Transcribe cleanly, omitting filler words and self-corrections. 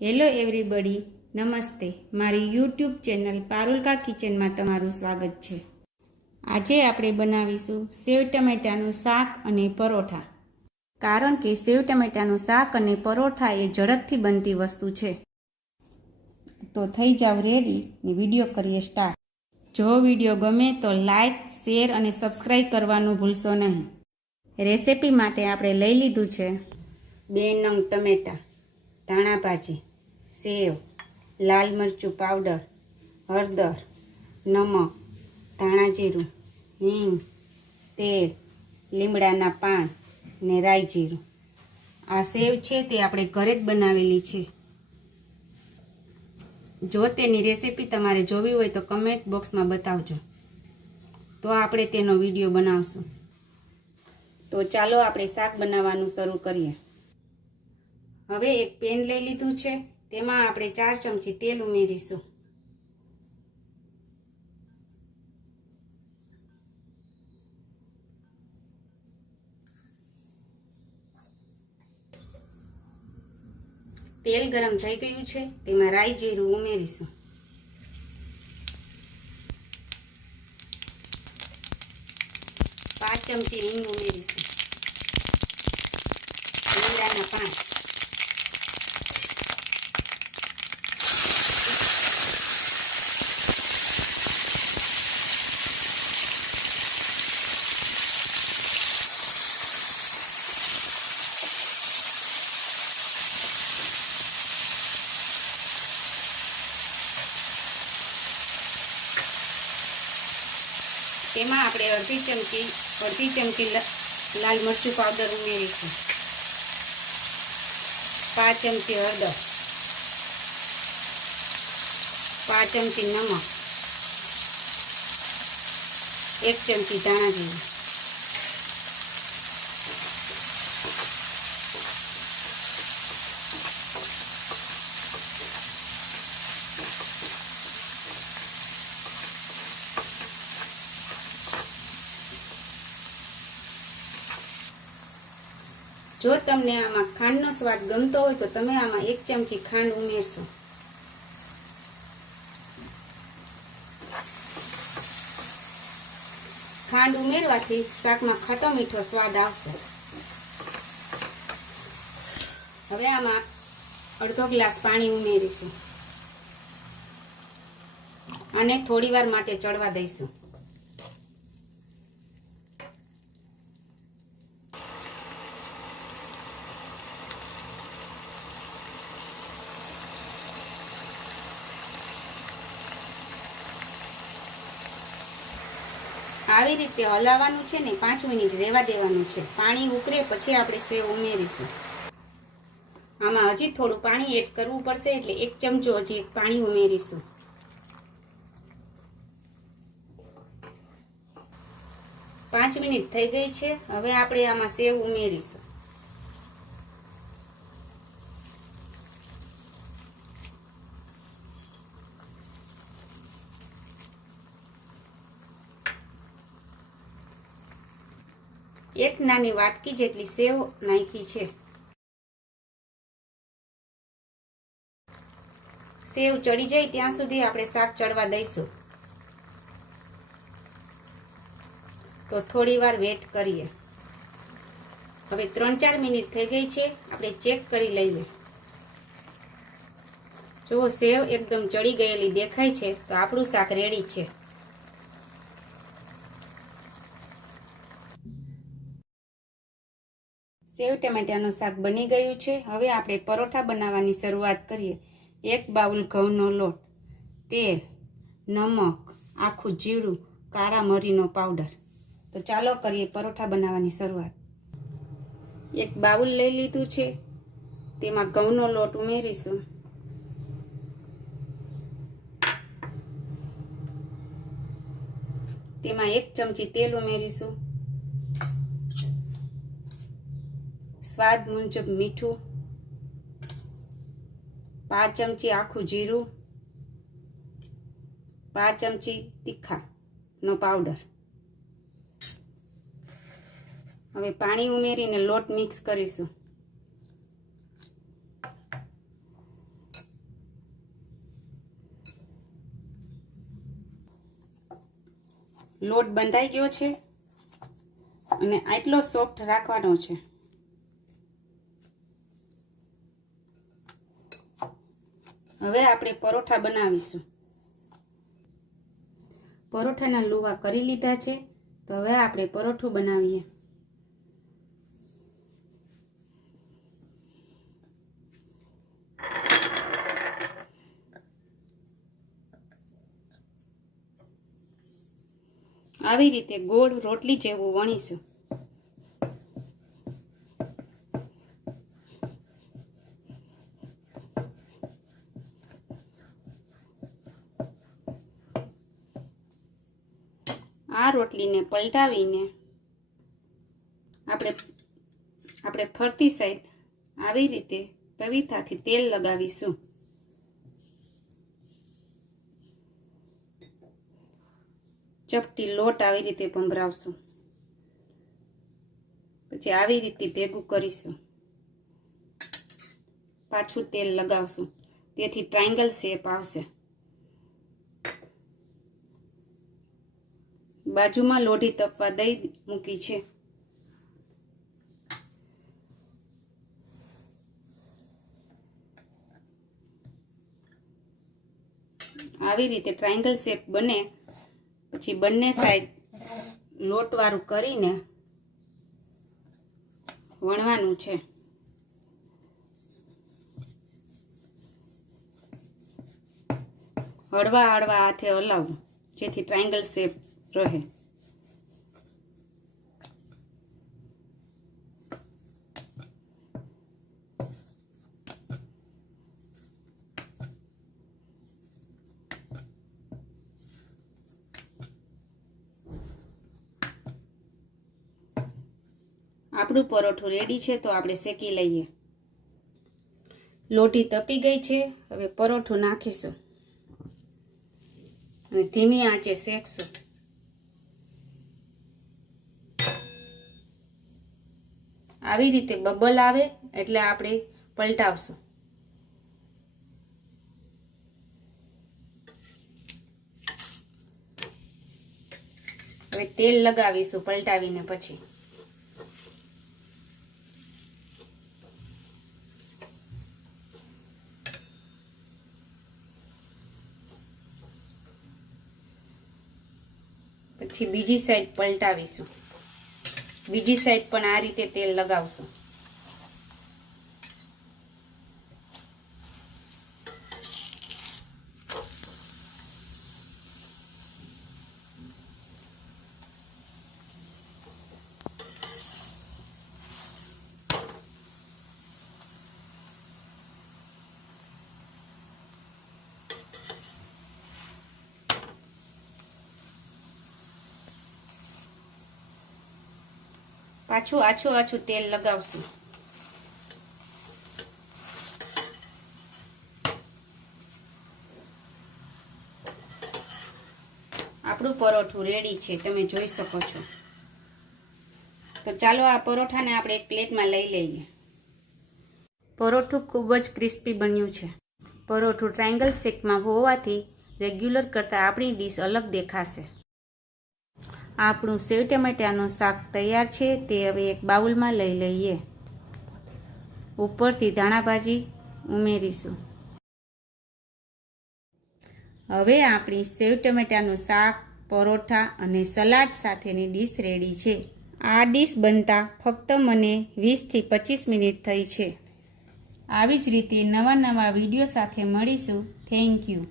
Hello everybody, નમસ્તે. મારી YouTube channel પારુલકા કિચનમાં તમારું સ્વાગત છે. આજે આપણે બનાવીશું સેવ ટમેટાનું શાક અને પરોઠા. કારણ કે સેવ ટમેટાનું શાક અને પરોઠા એ ઝડપથી બનતી વસ્તુ છે. તો થઈ જાવ રેડી ને વિડીયો કરીએ સ્ટાર્ટ. જો વિડીયો ગમે તો લાઈક, શેર અને સબસ્ક્રાઈબ કરવાનું ભૂલશો નહીં. રેસિપી માટે આપણે લઈ લીધું છે 2 નંગ ટમેટા, ધાણા ભાજી, સેવ, લાલ મરચું પાવડર, હળદર, નમક, ધાણા જીરું, હિંગ, તેલ, લીમડાના પાન ને રાઈ જીરું. આ સેવ છે તે આપણે ઘરે જ બનાવેલી છે. જો તેની રેસિપી તમારે જોવી હોય તો કમેન્ટ બોક્સમાં બતાવજો, તો આપણે તેનો વિડીયો બનાવશું. તો ચાલો આપણે શાક બનાવવાનું શરૂ કરીએ. હવે એક પેન લઈ લીધું છે, તેમાં આપણે 4 ચમચી તેલ ઉમેરીશું. તેલ ગરમ થઈ ગયું છે, તેમાં રાઈ જીરું ઉમેરીશું. પાંચ ચમચી હિંગ ઉમેરીશું. લીમડાના પાન, તેમાં આપણે અડધી ચમચી લાલ મરચું પાવડર ઉમેરીશું. 5 ચમચી હળદર, 5 ચમચી નમક, 1 ચમચી ધાણા જીરું. જો તમને આમાં ખાંડનો સ્વાદ ગમતો હોય તો તમે આમાં 1 ચમચી ખાંડ ઉમેરશો. ખાંડ ઉમેરવાથી શાકમાં ખાટો મીઠો સ્વાદ આવશે. હવે આમાં અડધો ગ્લાસ પાણી ઉમેરીશું. આને થોડી વાર માટે ચડવા દઈશું. આવી રીતે હલાવવાનું છે ને 5 મિનિટ રહેવા દેવાનું છે. પાણી ઉકળે પછી આપણે સેવ ઉમેરીશું. આમાં હજી થોડું પાણી એડ કરવું પડશે, એટલે 1 ચમચો હજી પાણી ઉમેરીશું. પાંચ મિનિટ થઈ ગઈ છે. હવે આપણે આમાં સેવ ઉમેરીશું. એક નાની વાટકી જેટલી સેવ નાખી છે. સેવ ચડી જાય ત્યાં સુધી આપણે શાક ચડવા દઈશું. તો થોડી વાર વેટ કરીએ. હવે 3-4 મિનિટ થઈ ગઈ છે. આપણે ચેક કરી લઈએ. જો સેવ એકદમ ચડી ગયેલી દેખાય છે તો આપણું શાક રેડી છે. સેવ ટમેટાનું શાક બની ગયું છે. હવે આપણે પરોઠા બનાવવાની શરૂઆત કરીએ. 1 બાઉલ ઘઉંનો લોટ, તેલ, નમક, આખું જીરું, કાળા મરીનો પાવડર. તો ચાલો કરીએ પરોઠા બનાવવાની શરૂઆત. 1 બાઉલ લઈ લીધું છે, તેમાં ઘઉંનો લોટ ઉમેરીશું. તેમાં 1 ચમચી તેલ ઉમેરીશું. સ્વાદ મુજબ મીઠું, 5 ચમચી આખું જીરું, 5 ચમચી તીખાનો પાવડર. હવે પાણી ઉમેરીને લોટ મિક્સ કરીશું. લોટ બંધાઈ ગયો છે અને આટલો સોફ્ટ રાખવાનો છે. હવે આપણે પરોઠા બનાવીશું. પરોઠાના લુવા કરી લીધા છે, તો હવે આપણે પરોઠું બનાવીએ. આવી રીતે ગોળ રોટલી જેવું વણીશું. આ રોટલીને પલટાવીને આપણે ફરતી સાઈડ આવી રીતે તવીથાથી તેલ લગાવીશું. ચપટી લોટ આવી રીતે ભંભરાવશું. પછી આવી રીતે ભેગું કરીશું. પાછું તેલ લગાવશું, તેથી ટ્રાયંગલ શેપ આવશે. બાજુમાં લોઢી તપવા દઈ મૂકી છે. આવી રીતે ટ્રાયંગલ શેપ બને પછી બંને સાઈડ લોટવાળું કરીને વણવાનું છે. હળવા હળવા હાથે હલાવવું, જેથી ટ્રાયંગલ શેપ રહે. આપણું પરોઠું રેડી છે, તો આપણે શેકી લઈએ. લોટી તપી ગઈ છે. હવે પરોઠું નાખીશું અને ધીમી આંચે શેકશું. આવી રીતે બબલ આવે એટલે આપણે પલટાવશું. હવે તેલ લગાવીશું પલટાવીને પછી. પછી બીજી સાઈડ પલટાવીશું. બીજી સાઈડ પણ આ રીતે તેલ લગાવશું. પાછું આછું તેલ લગાવશું. આપણું પરોઠું રેડી છે, તમે જોઈ શકો છો. તો ચાલો આ પરોઠાને આપણે એક પ્લેટમાં લઈ લઈએ. પરોઠું ખૂબ જ ક્રિસ્પી બન્યું છે. પરોઠું ટ્રાયંગલ શેપમાં હોવાથી રેગ્યુલર કરતાં આપણી ડીશ અલગ દેખાશે. આપણું સેવ ટમેટાનું શાક તૈયાર છે. તે હવે એક બાઉલમાં લઈ લઈએ. ઉપરથી ધાણાભાજી ઉમેરીશું. હવે આપણી સેવ ટમેટાનું શાક, પરોઠા અને સલાડ સાથેની ડીશ રેડી છે. આ ડીશ બનતા ફક્ત મને 20 થી 25 મિનિટ થઈ છે. આવી જ રીતે નવા વિડીયો સાથે મળીશું. Thank you.